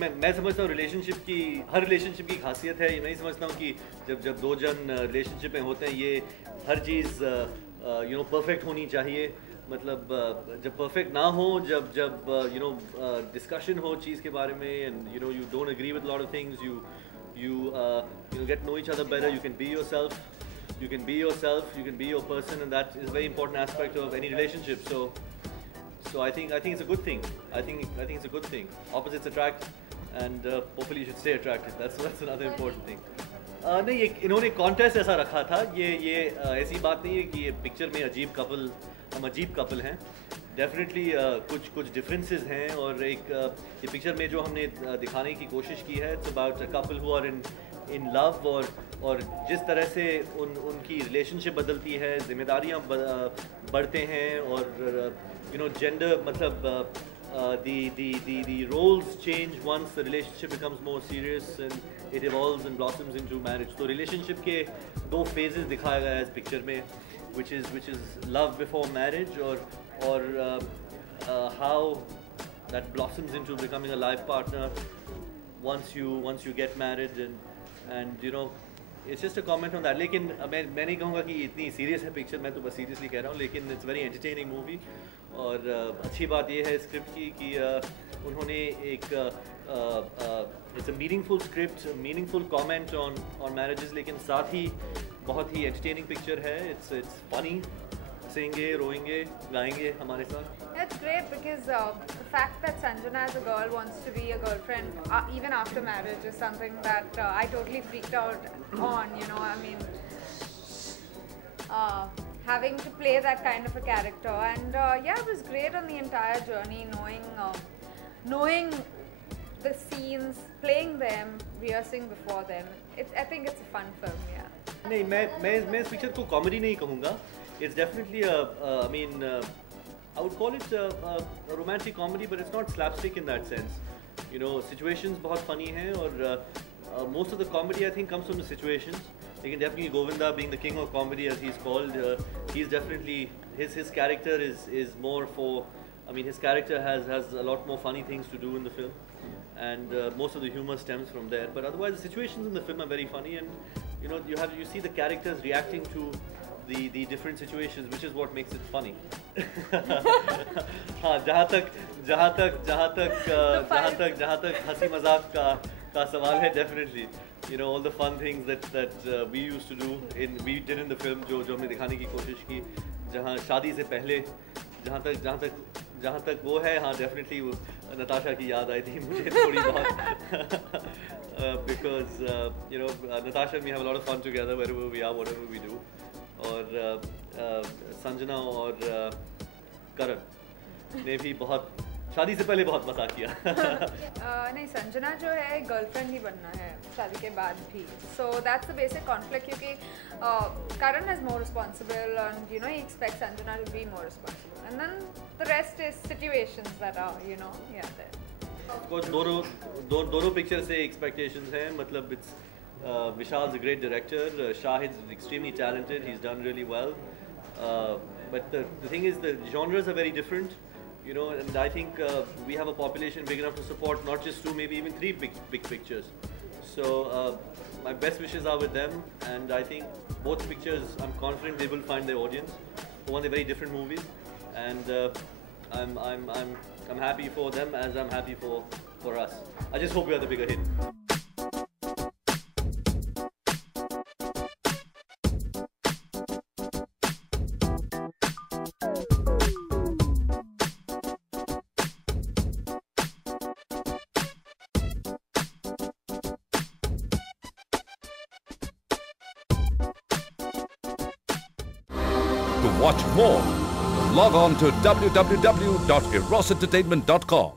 मैं समझता हूँ हर रिलेशनशिप की खासियत है, ये मैं समझता हूँ कि जब दो जन रिलेशनशिप में होते हैं, ये हर चीज़ परफेक्ट होनी चाहिए। मतलब जब परफेक्ट ना हो, जब जब डिस्कशन हो चीज़ के बारे में, and you don't agree with lot of things, you get know each other better, you can be yourself, you can be your person, and that is a very important aspect of any relationship. So I think it's a good thing. I think it's a good thing. Opposites attract, and hopefully you should stay attracted. That's another important thing. नहीं, इन्होंने contest ऐसा रखा था, ये ऐसी बात नहीं है कि ये पिक्चर में हम अजीब कपल हैं। डेफिनेटली कुछ डिफरेंसेस हैं, और ये पिक्चर में जो हमने दिखाने की कोशिश की है, it's about a couple who are in love, और जिस तरह से उनकी रिलेशनशिप बदलती है, जिम्मेदारियां बढ़ते हैं, और जेंडर मतलब the roles change once the relationship becomes more serious and it evolves and blossoms into marriage. तो relationship के दो phases दिखाया गया है इस picture में, which is love before marriage, or how that blossoms into becoming a life partner once you get married, and it's just a comment on that. लेकिन मैं नहीं कहूँगा कि इतनी सीरियस है पिक्चर, मैं तो बस सीरियसली कह रहा हूँ, लेकिन इट्स वेरी एंटरटेनिंग मूवी। और अच्छी बात ये है स्क्रिप्ट की कि उन्होंने एक it's a meaningful script, meaningful comment on marriages, लेकिन साथ ही बहुत ही एंटरटेनिंग पिक्चर है। इट्स फनी, हंसेंगे, रोएंगे, गाएंगे हमारे साथ। It's great because the fact that Sanjana as a girl wants to be a girlfriend even after marriage is something that I totally freaked out on, I mean, having to play that kind of a character, and it was great on the entire journey, knowing the scenes, playing them, rehearsing before them. I think it's a fun film, yeah. नहीं, मैं इस picture को comedy नहीं कहूँगा। It's definitely I would call it a romantic comedy, but it's not slapstick in that sense. Situations बहुत funny हैं, और most of the comedy I think comes from the situations. लेकिन definitely Govinda, being the king of comedy as he's called, he's definitely his character is more for. I mean, his character has a lot more funny things to do in the film, and most of the humor stems from there. But otherwise, the situations in the film are very funny, and you see the characters reacting to the different situations, which is what makes it funny. हाँ, जहाँ तक हंसी मजाक का सवाल है, definitely all the fun things that we used to do we did in the film, जो हमने दिखाने की कोशिश की, जहाँ शादी से पहले जहाँ तक वो है, हाँ definitely वो नताशा की याद आई थी मुझे थोड़ी बहुत because Natasha and me have a lot of fun together wherever we are, whatever we do. और संजना और करण ने भी शादी से पहले बहुत मजाक किया। नहीं, संजना जो है गर्लफ्रेंड ही बनना है शादी के बाद भी, so that's the basic conflict, क्योंकि Karan is more responsible and he expects Sanjana to be more responsible, and then the rest is situations that are there. कुछ दोनों पिक्चर से expectations हैं, मतलब it's Vishal's a great director, Shahid's extremely talented, he's done really well, but the thing is the genres are very different, and I think we have a population big enough to support not just 2, maybe even 3 big pictures. So my best wishes are with them, and I think both pictures, I'm confident they will find their audience. For one, they're very different movies, and I'm happy for them as I'm happy for us. I just hope we are the bigger hit. To watch more, log on to www.erosentertainment.com.